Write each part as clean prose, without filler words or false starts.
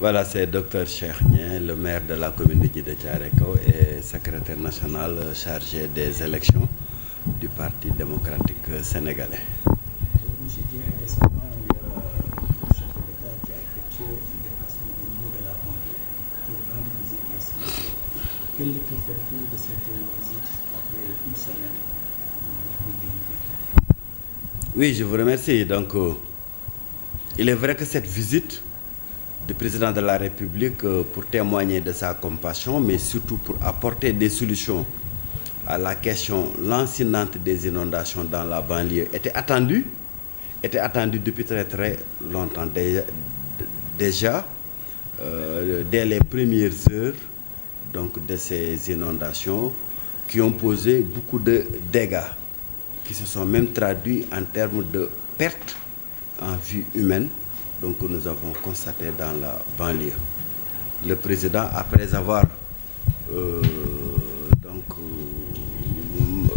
Voilà, c'est Dr Cheikh Nien, le maire de la commune de Djiddah Thiaroye Kao et secrétaire national chargé des élections du Parti démocratique sénégalais. Monsieur Dieng, récemment, il y a le chef de l'État qui a effectué un déplacement au niveau de la banlieue pour rendre visite à Sénégal. Quelle lecture faites-vous de cette visite après une semaine de Oui, je vous remercie. Donc, il est vrai que cette visite du président de la République pour témoigner de sa compassion, mais surtout pour apporter des solutions à la question lancinante des inondations dans la banlieue était attendue depuis très très longtemps. Déjà, dès les premières heures donc, de ces inondations qui ont posé beaucoup de dégâts, qui se sont même traduits en termes de pertes en vie humaine, donc que nous avons constaté dans la banlieue. Le président, après avoir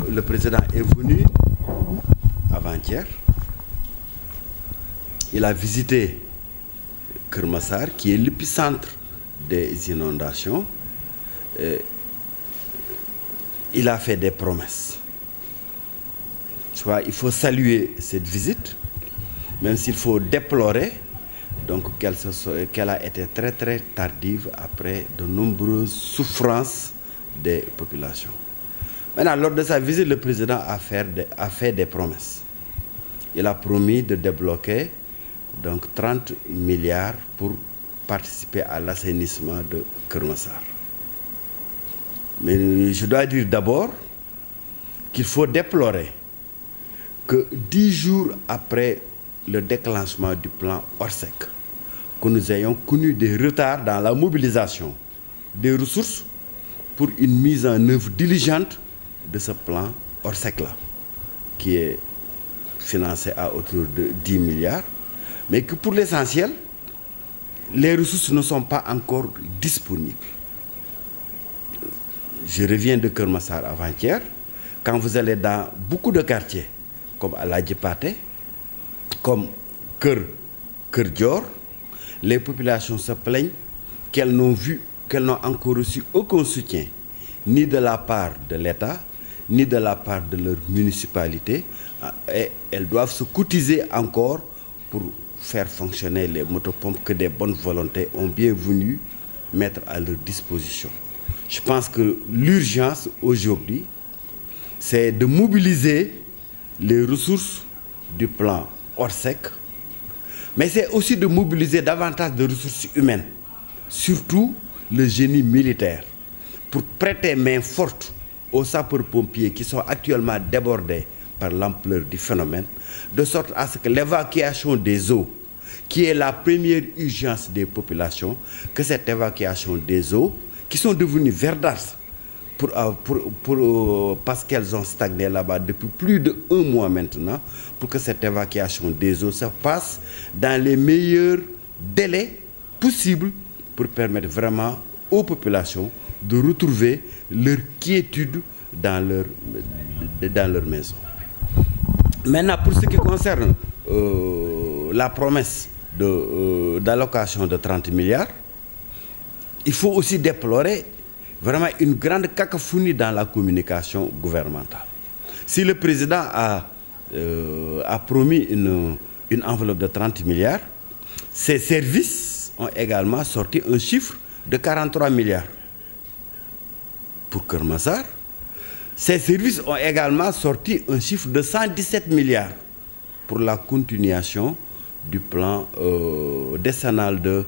le président est venu avant-hier. Il a visité Keur Massar, qui est l'épicentre des inondations. Il a fait des promesses. Il faut saluer cette visite, même s'il faut déplorer donc qu'elle a été très très tardive après de nombreuses souffrances des populations. Maintenant, lors de sa visite, le président a fait des promesses. Il a promis de débloquer donc 30 milliards pour participer à l'assainissement de Keur Massar. Mais je dois dire d'abord qu'il faut déplorer que 10 jours après le déclenchement du plan Orsec, que nous ayons connu des retards dans la mobilisation des ressources pour une mise en œuvre diligente de ce plan Orsec-là, qui est financé à autour de 10 milliards, mais que pour l'essentiel, les ressources ne sont pas encore disponibles. Je reviens de Keur Massar avant-hier. Quand vous allez dans beaucoup de quartiers, comme Aladji Paté, comme Keur Dior, les populations se plaignent qu'elles n'ont encore reçu aucun soutien, ni de la part de l'État, ni de la part de leur municipalité, et elles doivent se cotiser encore pour faire fonctionner les motopompes que des bonnes volontés ont bien voulu mettre à leur disposition. Je pense que l'urgence aujourd'hui, c'est de mobiliser les ressources du plan Orsec, mais c'est aussi de mobiliser davantage de ressources humaines, surtout le génie militaire, pour prêter main forte aux sapeurs-pompiers qui sont actuellement débordés par l'ampleur du phénomène, de sorte à ce que l'évacuation des eaux, qui est la première urgence des populations, que cette évacuation des eaux, qui sont devenues verdâtres parce qu'elles ont stagné là-bas depuis plus d'1 mois maintenant, pour que cette évacuation des eaux se passe dans les meilleurs délais possibles pour permettre vraiment aux populations de retrouver leur quiétude dans leur maison. Maintenant, pour ce qui concerne la promesse d'allocation de 30 milliards, il faut aussi déplorer vraiment une grande cacophonie dans la communication gouvernementale. Si le président a promis une enveloppe de 30 milliards, ses services ont également sorti un chiffre de 43 milliards. Pour Keur Massar, ses services ont également sorti un chiffre de 117 milliards pour la continuation du plan décennal de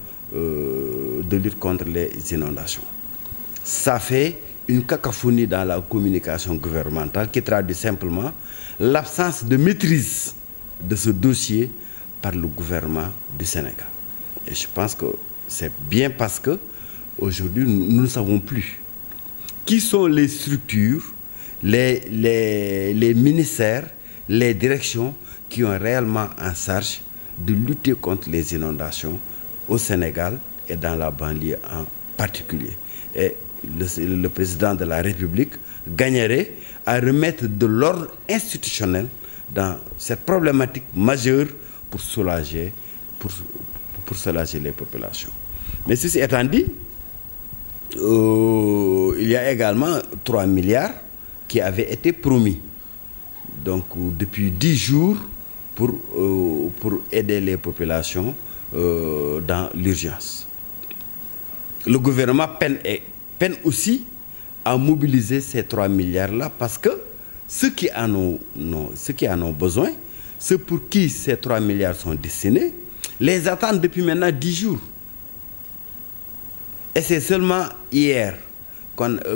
lutte contre les inondations. Ça fait une cacophonie dans la communication gouvernementale qui traduit simplement l'absence de maîtrise de ce dossier par le gouvernement du Sénégal. Et je pense que c'est bien parce que aujourd'hui nous ne savons plus qui sont les structures, les ministères, les directions qui ont réellement en charge de lutter contre les inondations au Sénégal et dans la banlieue en particulier. Et le président de la République gagnerait à remettre de l'ordre institutionnel dans cette problématique majeure pour soulager les populations. Mais ceci étant dit, il y a également 3 milliards qui avaient été promis. Donc depuis 10 jours pour aider les populations dans l'urgence. Le gouvernement peine aussi à mobiliser ces 3 milliards-là parce que ceux qui en ont besoin, ceux pour qui ces 3 milliards sont destinés, les attendent depuis maintenant 10 jours. Et c'est seulement hier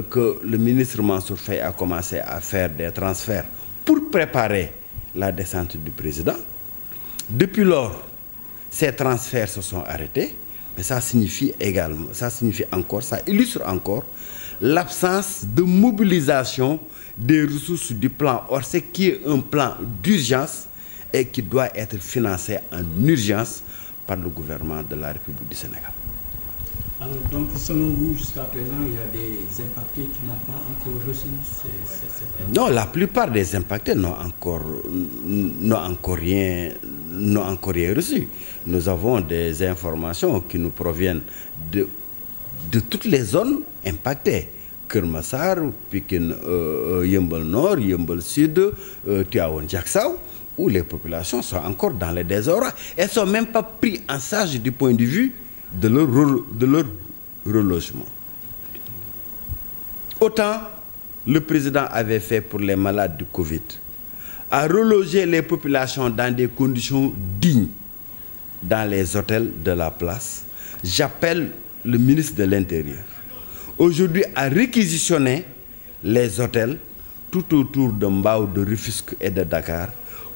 que le ministre Mansour Faye a commencé à faire des transferts pour préparer la descente du président. Depuis lors, ces transferts se sont arrêtés, mais ça signifie encore, ça illustre encore l'absence de mobilisation des ressources du plan Orsec, qui est un plan d'urgence et qui doit être financé en urgence par le gouvernement de la République du Sénégal. Alors, donc, selon vous, jusqu'à présent, il y a des impactés qui n'ont pas encore reçu cette aide? Non, la plupart des impactés n'ont encore rien reçu. Nous avons des informations qui nous proviennent de toutes les zones impactées. Keur Massar, Pikine, Yeumbeul Nord, Yeumbeul Sud, Tivaouane Diacksao, où les populations sont encore dans les désordres. Elles ne sont même pas prises en charge du point de vue de leur relogement. Autant le président avait fait pour les malades du Covid, à reloger les populations dans des conditions dignes dans les hôtels de la place. J'appelle le ministre de l'Intérieur aujourd'hui à réquisitionner les hôtels tout autour de Mbao, de Rufisque et de Dakar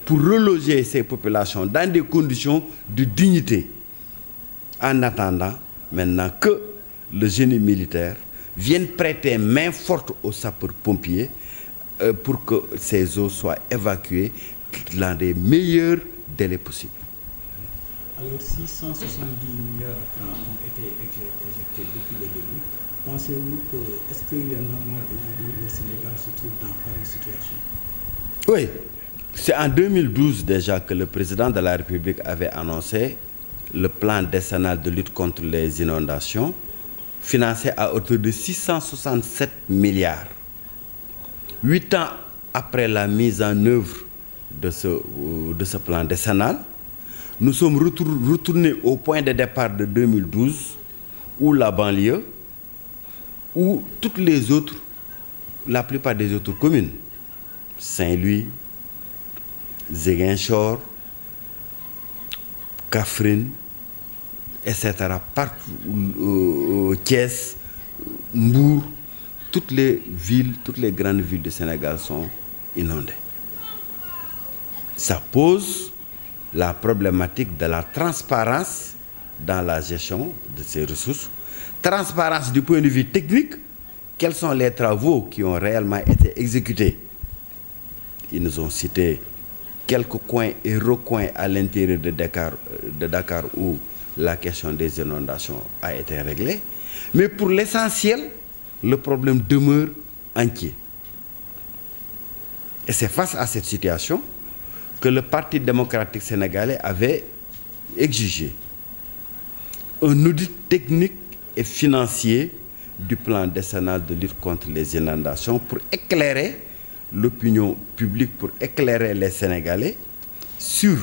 pour reloger ces populations dans des conditions de dignité, en attendant maintenant que le génie militaire vienne prêter main forte aux sapeurs-pompiers pour que ces eaux soient évacuées dans les meilleurs délais possibles. Alors, si 170 milliards de francs ont été éjectés depuis le début, pensez-vous est-ce qu'il est normal aujourd'hui que le Sénégal se trouve dans pareille situation? Oui, c'est en 2012 déjà que le président de la République avait annoncé le plan décennal de lutte contre les inondations, financé à hauteur de 667 milliards. 8 ans après la mise en œuvre de ce plan décennal, nous sommes retournés au point de départ de 2012, où la banlieue, où toutes les autres, la plupart des autres communes, Saint-Louis, Ziguinchor, Kaffrine, etc., partout, Thiès, Mbour, toutes les grandes villes du Sénégal sont inondées. Ça pose la problématique de la transparence dans la gestion de ces ressources. Transparence du point de vue technique, quels sont les travaux qui ont réellement été exécutés? Ils nous ont cité quelques coins et recoins à l'intérieur de Dakar où la question des inondations a été réglée. Mais pour l'essentiel, le problème demeure entier. Et c'est face à cette situation que le Parti démocratique sénégalais avait exigé un audit technique et financier du plan décennal de lutte contre les inondations pour éclairer l'opinion publique, pour éclairer les Sénégalais sur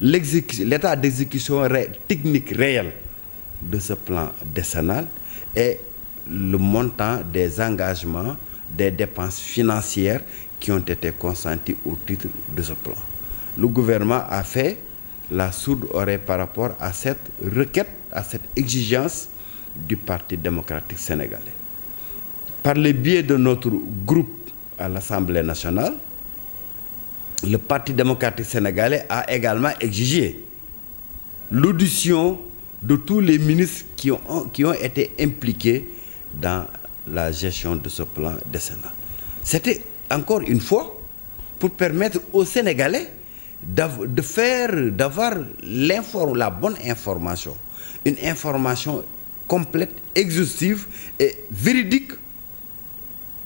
l'état d'exécution technique réel de ce plan décennal et le montant des engagements, des dépenses financières qui ont été consenties au titre de ce plan. Le gouvernement a fait la sourde oreille par rapport à cette requête, à cette exigence du Parti démocratique sénégalais. Par le biais de notre groupe à l'Assemblée nationale, le Parti démocratique sénégalais a également exigé l'audition de tous les ministres qui ont été impliqués dans la gestion de ce plan décennal. C'était encore une fois pour permettre aux Sénégalais d'avoir la bonne information, une information complète, exhaustive et véridique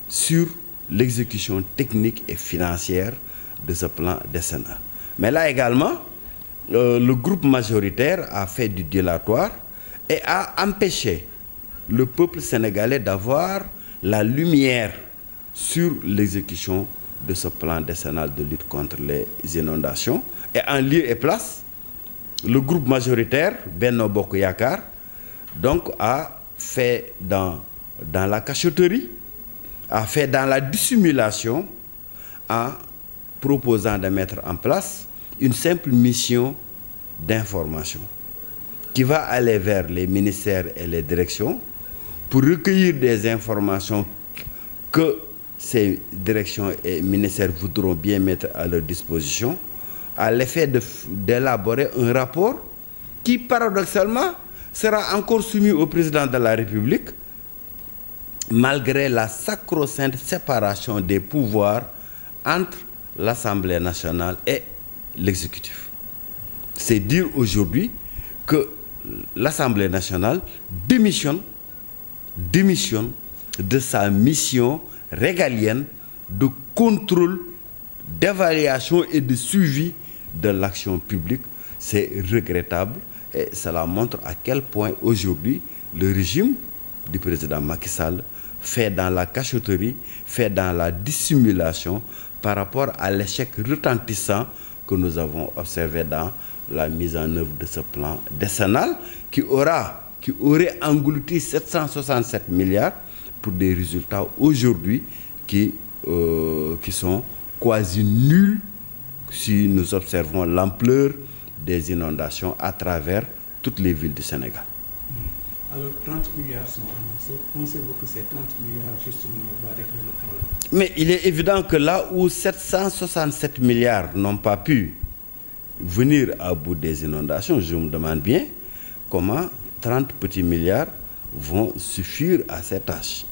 sur l'exécution technique et financière de ce plan décennal. Mais là également, le groupe majoritaire a fait du dilatoire et a empêché le peuple sénégalais d'avoir la lumière sur l'exécution de ce plan décennal de lutte contre les inondations. Et en lieu et place, le groupe majoritaire, Benno Bokk Yakaar, donc a fait dans la cachotterie, a fait dans la dissimulation, en proposant de mettre en place une simple mission d'information qui va aller vers les ministères et les directions pour recueillir des informations que ces directions et ministères voudront bien mettre à leur disposition, à l'effet d'élaborer un rapport qui, paradoxalement, sera encore soumis au président de la République, malgré la sacro-sainte séparation des pouvoirs entre l'Assemblée nationale et l'exécutif. C'est dire aujourd'hui que l'Assemblée nationale démissionne de sa mission régalienne de contrôle, d'évaluation et de suivi de l'action publique. C'est regrettable et cela montre à quel point aujourd'hui le régime du président Macky Sall fait dans la cachotterie, fait dans la dissimulation par rapport à l'échec retentissant que nous avons observé dans la mise en œuvre de ce plan décennal qui aurait englouti 767 milliards pour des résultats aujourd'hui qui sont quasi nuls si nous observons l'ampleur des inondations à travers toutes les villes du Sénégal. Alors 30 milliards sont annoncés. Pensez-vous que ces 30 milliards justement vont régler le problème? Mais il est évident que là où 767 milliards n'ont pas pu venir à bout des inondations, je me demande bien comment 30 petits milliards vont suffire à ces tâches.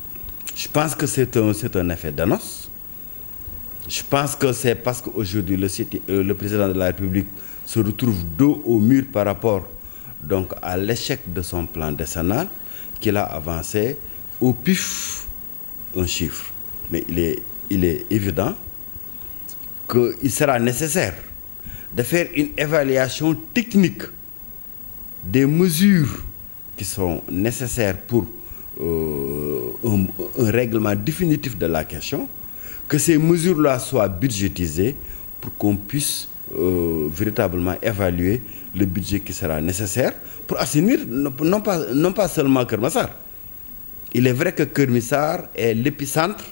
Je pense que c'est un effet d'annonce. Je pense que c'est parce qu'aujourd'hui le président de la République se retrouve dos au mur par rapport donc à l'échec de son plan décennal qu'il a avancé au pif un chiffre. Mais il est évident qu'il sera nécessaire de faire une évaluation technique des mesures qui sont nécessaires pour un règlement définitif de la question, que ces mesures-là soient budgétisées pour qu'on puisse véritablement évaluer le budget qui sera nécessaire pour assainir non pas seulement Keur Massar. Il est vrai que Keur Massar est l'épicentre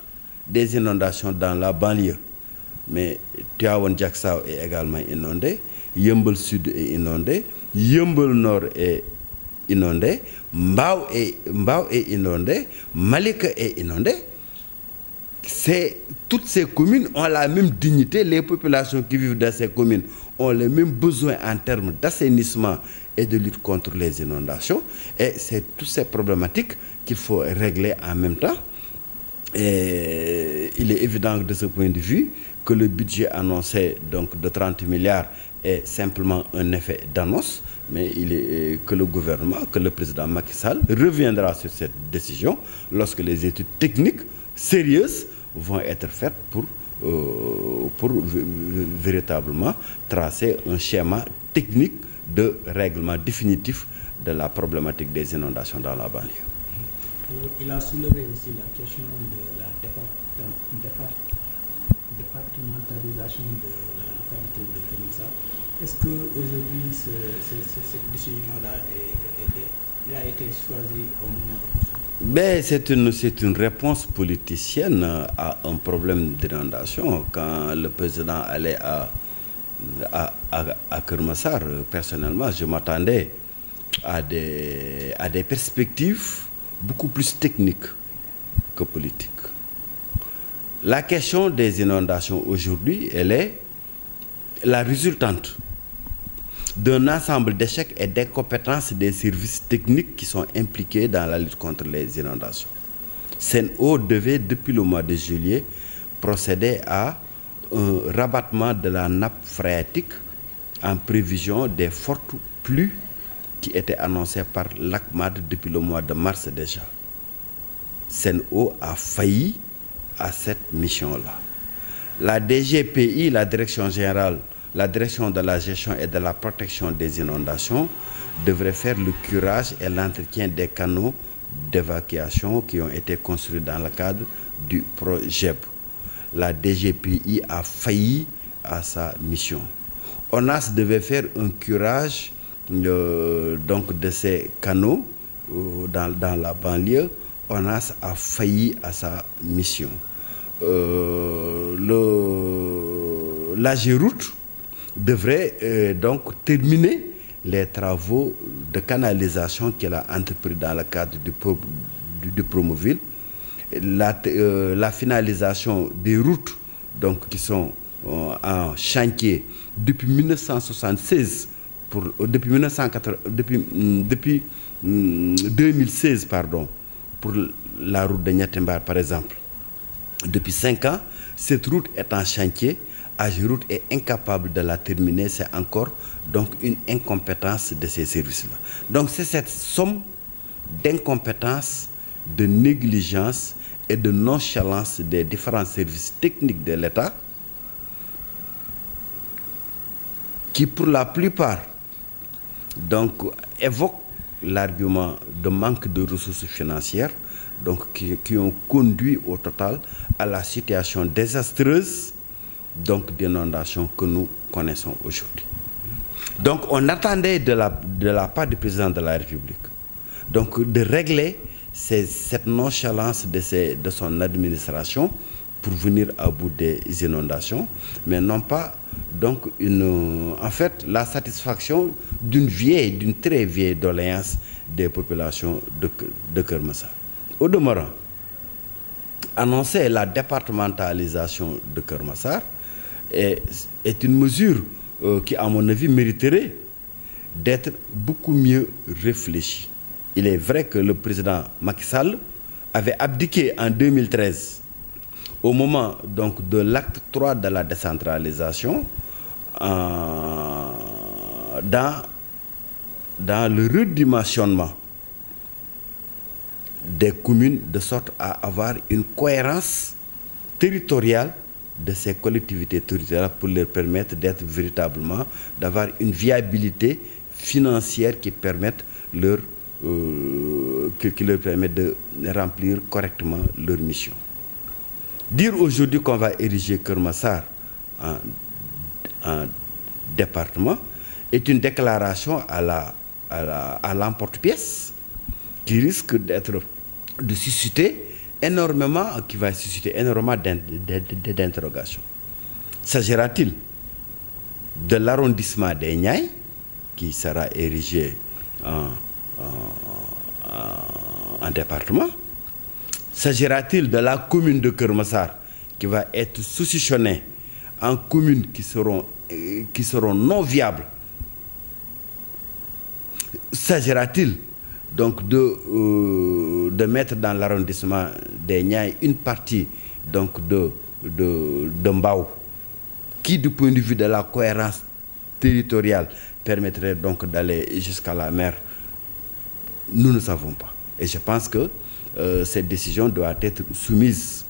des inondations dans la banlieue, mais Tivaouane Diacksao est également inondé, Yeumbeul Sud est inondé, Yeumbeul Nord est inondé, Mbao est inondé, Malika est inondé. Toutes ces communes ont la même dignité, les populations qui vivent dans ces communes ont les mêmes besoins en termes d'assainissement et de lutte contre les inondations. Et c'est toutes ces problématiques qu'il faut régler en même temps. Et il est évident de ce point de vue que le budget annoncé donc, de 30 milliards est simplement un effet d'annonce, mais il est que le gouvernement, que le président Macky Sall reviendra sur cette décision lorsque les études techniques sérieuses vont être faites pour véritablement tracer un schéma technique de règlement définitif de la problématique des inondations dans la banlieue. Alors, il a soulevé aussi la question de la départementalisation de la localité de Keur Massar. Est-ce qu'aujourd'hui, cette décision-là a été choisie au moment opportun? Ben, c'est une réponse politicienne à un problème d'inondation. Quand le président allait à Keur Massar, personnellement, je m'attendais à des perspectives beaucoup plus techniques que politiques. La question des inondations aujourd'hui, elle est la résultante d'un ensemble d'échecs et d'incompétences des services techniques qui sont impliqués dans la lutte contre les inondations. Sen'Eau devait, depuis le mois de juillet, procéder à un rabattement de la nappe phréatique en prévision des fortes pluies qui étaient annoncées par l'ACMAD depuis le mois de mars déjà. Sen'Eau a failli à cette mission-là. La DGPI, la Direction générale, la Direction de la gestion et de la protection des inondations, devrait faire le curage et l'entretien des canaux d'évacuation qui ont été construits dans le cadre du projet. La DGPI a failli à sa mission. ONAS devait faire un curage donc de ces canaux dans la banlieue. ONAS a failli à sa mission. l'AGEROUTE devrait donc terminer les travaux de canalisation qu'elle a entrepris dans le cadre du Promoville. La finalisation des routes donc, qui sont en chantier depuis 1976 depuis 2016 pardon, pour la route de Niatembar par exemple. Depuis 5 ans, cette route est en chantier. AGEROUTE est incapable de la terminer. C'est encore donc une incompétence de ces services-là. Donc c'est cette somme d'incompétence, de négligence et de nonchalance des différents services techniques de l'État qui, pour la plupart, donc, évoquent l'argument de manque de ressources financières, donc qui ont conduit au total à la situation désastreuse donc d'inondation que nous connaissons aujourd'hui. Donc on attendait de la part du président de la République donc de régler cette nonchalance de son administration pour venir à bout des inondations, mais non pas donc en fait la satisfaction d'une très vieille doléance des populations de Keur Massar. Au demeurant, annoncer la départementalisation de Keur Massar est une mesure qui, à mon avis, mériterait d'être beaucoup mieux réfléchie. Il est vrai que le président Macky Sall avait abdiqué en 2013 au moment donc de l'acte 3 de la décentralisation dans le redimensionnement des communes de sorte à avoir une cohérence territoriale de ces collectivités territoriales pour leur permettre d'être véritablement, d'avoir une viabilité financière qui leur permet de remplir correctement leur mission. Dire aujourd'hui qu'on va ériger Keur Massar en département est une déclaration à l'emporte-pièce qui risque de susciter énormément d'interrogations. S'agira-t-il de l'arrondissement des Niayes qui sera érigé en département? S'agira-t-il de la commune de Keur Massar qui va être saucissonnée en communes qui seront non viables? S'agira-t-il donc de mettre dans l'arrondissement des Niayes une partie donc de Mbao qui, du point de vue de la cohérence territoriale, permettrait donc d'aller jusqu'à la mer? Nous ne savons pas. Et je pense que cette décision doit être soumise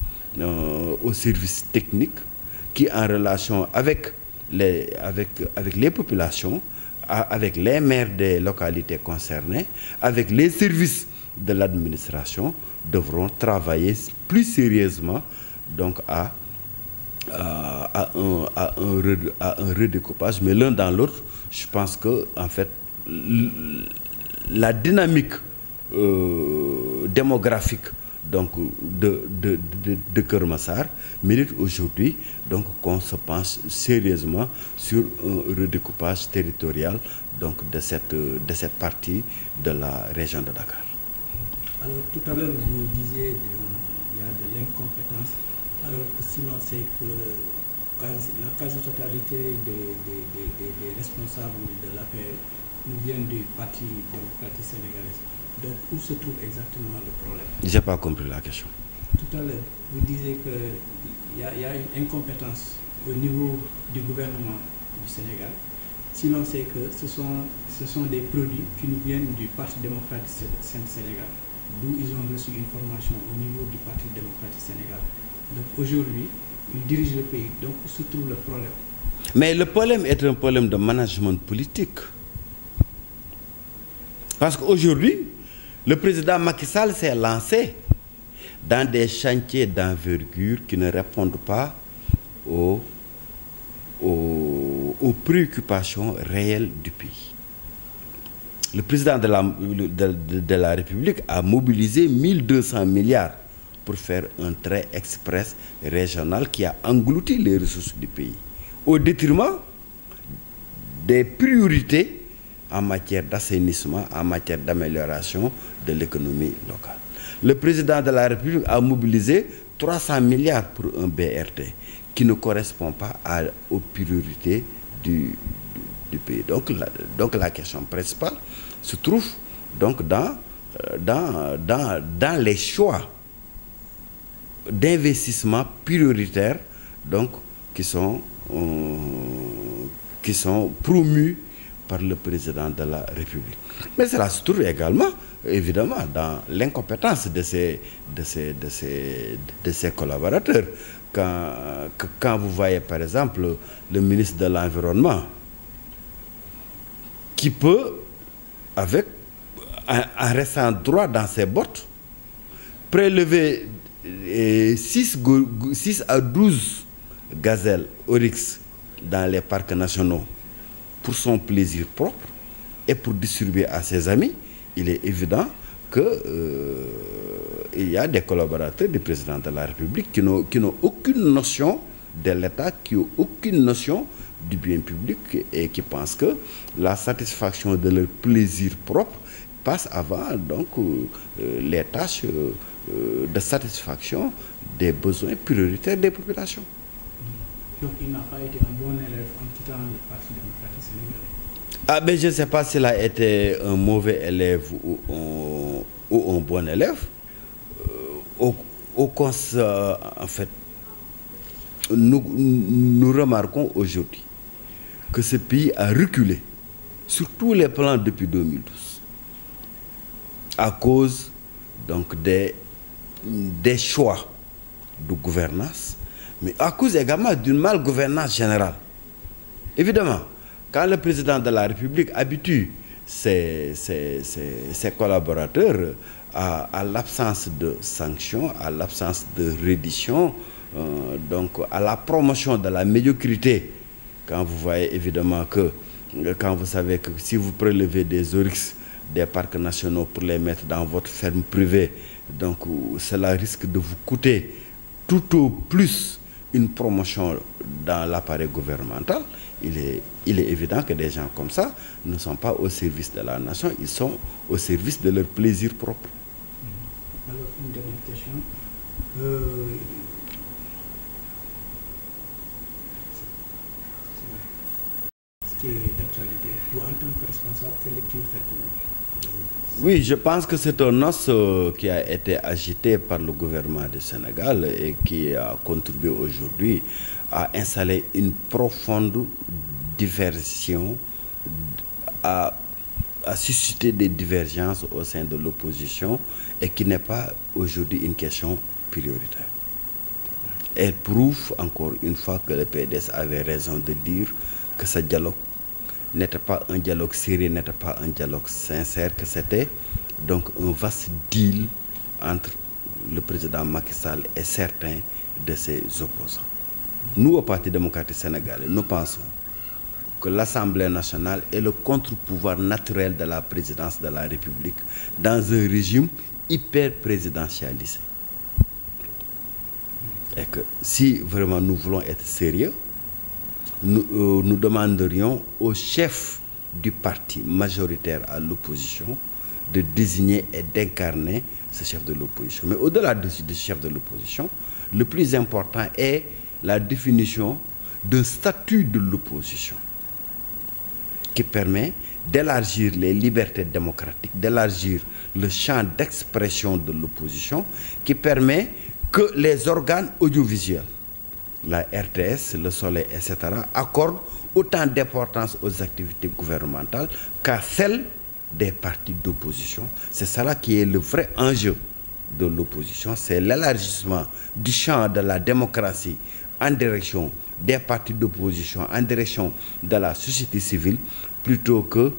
aux services techniques qui, en relation avec les populations, avec les maires des localités concernées, avec les services de l'administration, devront travailler plus sérieusement donc à un redécoupage. Mais l'un dans l'autre, je pense que en fait la dynamique démographique donc de Keur Massar mérite aujourd'hui donc qu'on se penche sérieusement sur un redécoupage territorial donc de cette partie de la région de Dakar. Alors tout à l'heure vous disiez il y a de l'incompétence, alors que sinon c'est que la quasi-totalité des responsables de l'APR nous viennent du Parti démocratique sénégalais. Donc, où se trouve exactement le problème? Je n'ai pas compris la question. Tout à l'heure, vous disiez qu'il y a une incompétence au niveau du gouvernement du Sénégal. Sinon, c'est que ce sont des produits qui nous viennent du Parti démocratique Sénégal, d'où ils ont reçu une formation au niveau du Parti démocratique Sénégal. Donc, aujourd'hui, ils dirigent le pays. Donc, où se trouve le problème? Mais le problème est un problème de management politique. Parce qu'aujourd'hui, le président Macky Sall s'est lancé dans des chantiers d'envergure qui ne répondent pas aux préoccupations réelles du pays. Le président de la République a mobilisé 1200 milliards pour faire un trait express régional qui a englouti les ressources du pays, au détriment des priorités en matière d'assainissement, en matière d'amélioration de l'économie locale. Le président de la République a mobilisé 300 milliards pour un BRT qui ne correspond pas aux priorités du pays. Donc la question principale se trouve donc dans les choix d'investissement prioritaires donc qui sont promus par le président de la République. Mais cela se trouve également, évidemment, dans l'incompétence de ses collaborateurs. Quand vous voyez, par exemple, le ministre de l'Environnement, qui peut, en restant droit dans ses bottes, prélever 6 à 12 gazelles oryx dans les parcs nationaux pour son plaisir propre et pour distribuer à ses amis, il est évident qu'il y a des collaborateurs du président de la République qui n'ont aucune notion de l'État, qui n'ont aucune notion du bien public et qui pensent que la satisfaction de leur plaisir propre passe avant donc les tâches de satisfaction des besoins prioritaires des populations. Donc il n'a pas été un bon élève en quittant le Parti démocratique sénégalais. Ah ben je ne sais pas s'il a été un mauvais élève ou un bon élève. En fait, nous remarquons aujourd'hui que ce pays a reculé sur tous les plans depuis 2012 à cause donc des choix de gouvernance, mais à cause également d'une malgouvernance générale. Évidemment, quand le président de la République habitue ses collaborateurs à l'absence de sanctions, à l'absence de reddition, donc à la promotion de la médiocrité, quand vous voyez évidemment quand vous savez que si vous prélevez des oryx des parcs nationaux pour les mettre dans votre ferme privée, donc cela risque de vous coûter tout au plus une promotion dans l'appareil gouvernemental. Il est évident que des gens comme ça ne sont pas au service de la nation, ils sont au service de leur plaisir propre. Alors, une dernière question. Ce qui est d'actualité, vous, en tant que responsable, quelle lecture faites-vous? Oui, je pense que c'est un os qui a été agité par le gouvernement du Sénégal et qui a contribué aujourd'hui à installer une profonde diversion, à susciter des divergences au sein de l'opposition et qui n'est pas aujourd'hui une question prioritaire. Elle prouve encore une fois que le PDS avait raison de dire que ce dialogue n'était pas un dialogue sérieux, n'était pas un dialogue sincère, que c'était donc un vaste deal entre le président Macky Sall et certains de ses opposants. Nous, au Parti démocratique sénégalais, nous pensons que l'Assemblée nationale est le contre-pouvoir naturel de la présidence de la République dans un régime hyper présidentialisé. Et que si vraiment nous voulons être sérieux, nous demanderions au chef du parti majoritaire à l'opposition de désigner et d'incarner ce chef de l'opposition. Mais au-delà de ce chef de l'opposition, le plus important est la définition d'un statut de l'opposition qui permet d'élargir les libertés démocratiques, d'élargir le champ d'expression de l'opposition, qui permet que les organes audiovisuels, la RTS, le Soleil, etc., accordent autant d'importance aux activités gouvernementales qu'à celles des partis d'opposition. C'est cela qui est le vrai enjeu de l'opposition, c'est l'élargissement du champ de la démocratie en direction des partis d'opposition, en direction de la société civile, plutôt que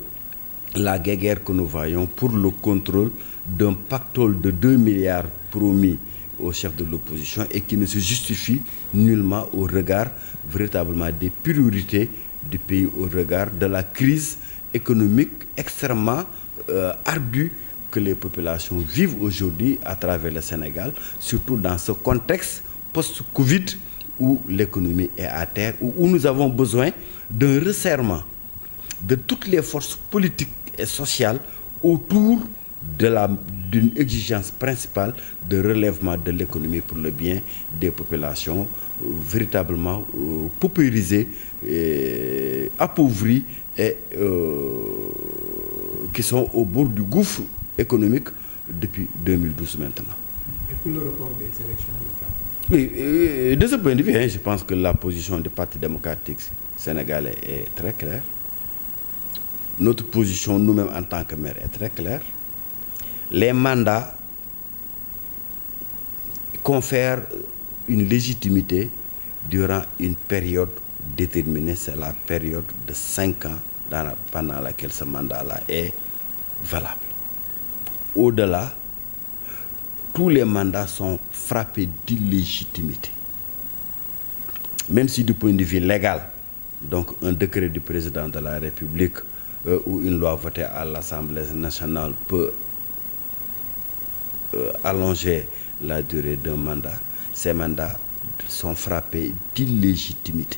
la guéguerre que nous voyons pour le contrôle d'un pactole de 2 milliards promis au chef de l'opposition et qui ne se justifie nullement au regard véritablement des priorités du pays, au regard de la crise économique extrêmement ardue que les populations vivent aujourd'hui à travers le Sénégal, surtout dans ce contexte post-Covid où l'économie est à terre, où nous avons besoin d'un resserrement de toutes les forces politiques et sociales autour d'une exigence principale de relèvement de l'économie pour le bien des populations véritablement paupérisées, appauvries et qui sont au bord du gouffre économique depuis 2012 maintenant. Et pour le report des élections locales? Oui, de ce point de vue, je pense que la position du Parti démocratique sénégalais est très claire. Notre position, nous-mêmes en tant que maire, est très claire. Les mandats confèrent une légitimité durant une période déterminée. C'est la période de 5 ans pendant laquelle ce mandat-là est valable. Au-delà, tous les mandats sont frappés d'illégitimité. Même si du point de vue légal, donc un décret du président de la République ou une loi votée à l'Assemblée nationale peut allonger la durée d'un mandat, ces mandats sont frappés d'illégitimité.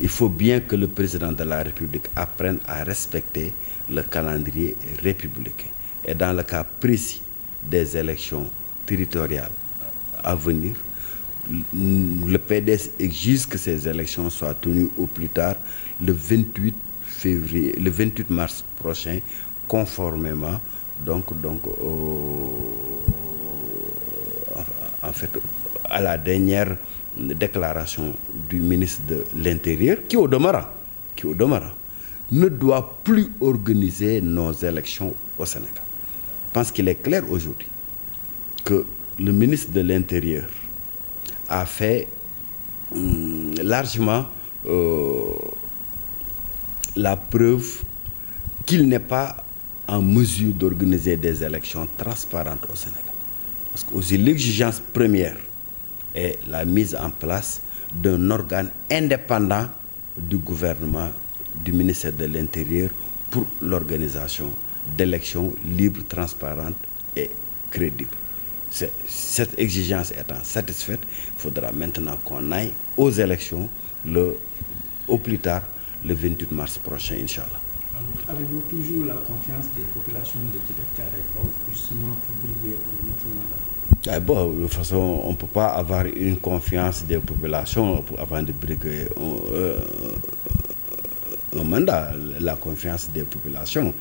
Il faut bien que le président de la République apprenne à respecter le calendrier républicain. Et dans le cas précis des élections territoriales à venir, le PDS exige que ces élections soient tenues au plus tard le 28 mars prochain, conformément en fait à la dernière déclaration du ministre de l'Intérieur, qui au demeurant ne doit plus organiser nos élections au Sénégal. Je pense qu'il est clair aujourd'hui que le ministre de l'Intérieur a fait largement la preuve qu'il n'est pas en mesure d'organiser des élections transparentes au Sénégal. Parce que aussi l'exigence première est la mise en place d'un organe indépendant du gouvernement, du ministère de l'Intérieur, pour l'organisation d'élections libres, transparentes et crédibles. Cette exigence étant satisfaite, il faudra maintenant qu'on aille aux élections au plus tard le 28 mars prochain, Inch'Allah. Avez-vous toujours la confiance des populations de Djiddah-Thiaroye Kao justement pour briller au notre mandat? Bon, de toute façon, on ne peut pas avoir une confiance des populations avant de briguer un mandat. La confiance des populations